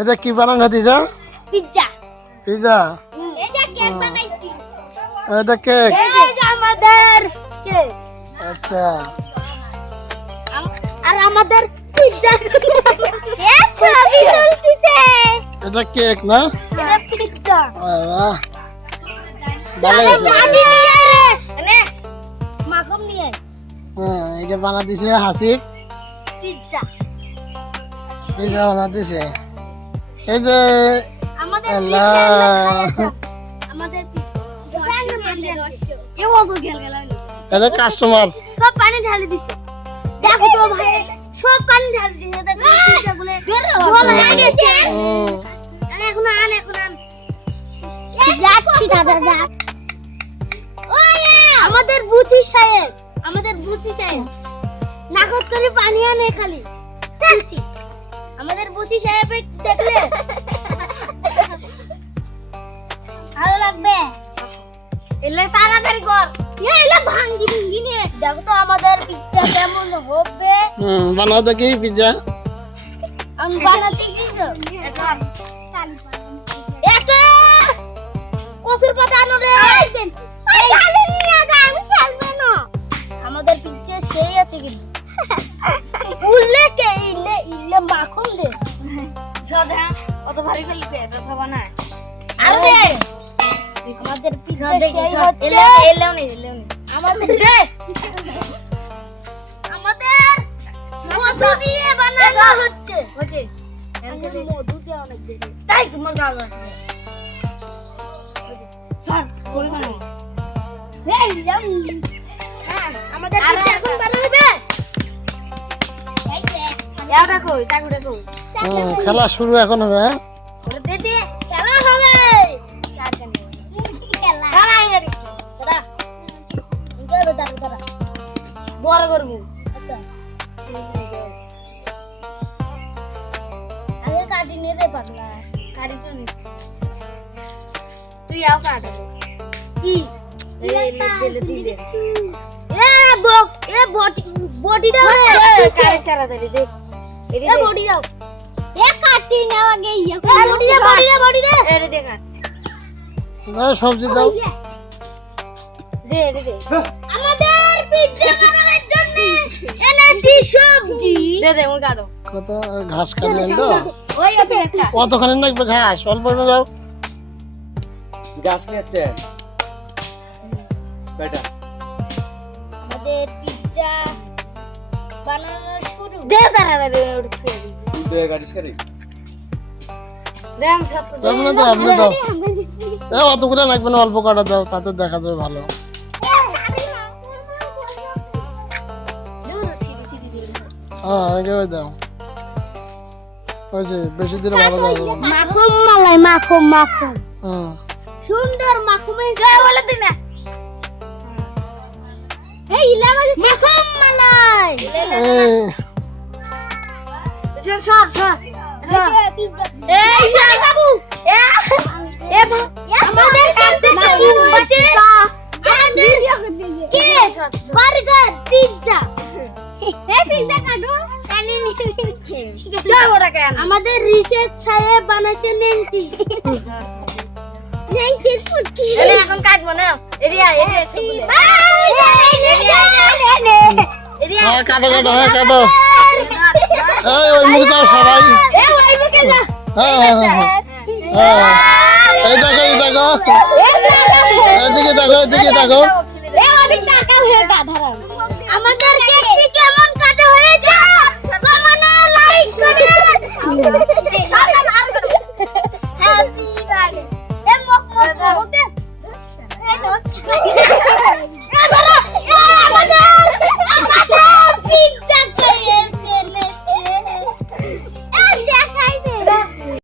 এটা কি বানানো হতিছে? পিজ্জা। পিজ্জা? এটা কেক বানাইছি। এটা কেক? এই যে আমাদের কেক। আচ্ছা। আর আমাদের পিজ্জা। এ ছবি তুলতিছে। এটা কেক না? এটা পিজ্জা। বাহ। ভালো আছে। এনে মাখন নিয়ে। হ্যাঁ, এটা বানা দিছে হাসিব। পিজ্জা। পিজ্জা বানা দিছে। এই যে আমাদের আল্লাহ। আমাদের পিজ্জা। এও তো গেল গেল। এটা কাস্টমার। সব পানি ঢালি দিছে। দেখো তো ভাই, সব পানি ঢালি দিছে। দেখো পিজ্জাগুলো ঝোল হয়ে গেছে। এখন আন। যাচ্ছি দাদা যা। আমাদের বুচি সাহেব নাকত করে পানি আনে খালি। বুচি আমাদের বুচি সাহেব দেখলে ভালো লাগবে। এলে তাড়াতাড়ি কর। এলে ভাঙ্গি নিয়ে দেখো তো আমাদের পিজ্জা কেমন হবে। বানাও দেখি পিজ্জা। আমি বানাতে গিয়েছো একটা কসুর পাতা আনো রে। এই ঢালে নিয়ে যা, আমি খেলবো না। আমাদের পিজ্জা সেই আছে কিন্তু বুঝলে কে ইলে মাখন দে সদা অত ভারী ফেললি কে কথা বানায় আর দে। আমাদের পিজ্জা সেই হচ্ছে। এলেও নি আমাদের দে। আমাদের মধু দিয়ে বানানো হচ্ছে। মধু দিয়ে অনেক দেরি তাই মজা লাগছে। স্যার করে বানাও। আমাদের পিজ্জা এখন বানানো হবে। এই যে যাও দেখো চাকু দেখো। খেলা শুরু এখন হবে। হ্যাঁ, ওরে দে দে খেলা হবে। চার জানি খেলা গাড়ি দাদা ইনজয় দাদা বড় করব। আচ্ছা আরে কাটি নে রে পাগলা কাটি তো নে তুই আও কাট কি লে দিলে এ বডি দাও রে কাট করা দে দে এ বডি দাও। এ কাটি নাও আগে ইয়া বডি দে এরে দে কাট দাও সবজি দাও। দে আমাদের পিজ্জা বানানোর জন্য এনেছি সবজি। দে মই কাটো কত ঘাস কাটে আনলো। ওই আছে একটা কতখানি লাগবে ঘাস? অল্প না দাও। গাছ নিচ্ছে বেটা। আমাদের পিজ্জা বানানো শুরু। দে তাড়াতাড়ি উঠছে তুই গাড়িস করি রাম সাথে আপনি দাও, আপনি দাও। অতগুলো লাগবে না, অল্প কাটা দাও, তাতে দেখা যাবে ভালো। হ্যাঁ, এটাও দাও। হয়েছে, বেশি দিলে ভালো দেওয়া যাবে না। মাখন মালাই মাখন সুন্দর মাখুমে বলে দিন না। এই ইলা মাখন মালাই সর এই সর বাবু আমাদের সাথে আছে আমাদের কি বার্গার পিজ্জা। এই পিজ্জা কাটো আমাদের রিসেট সাহেব বানাইছে নেংটি। নেংটির ফুটকি এখন কাটবো না। এরিয়া হ্যাঁ, কাটো কাটো, হ্যাঁ কাটো। এই ওই মুখে দাও সবাই। হ্যাঁ হ্যাঁ হ্যাঁ হ্যাঁ, এই দেখো এদিকে দেখো। আমাদের কেক থেকে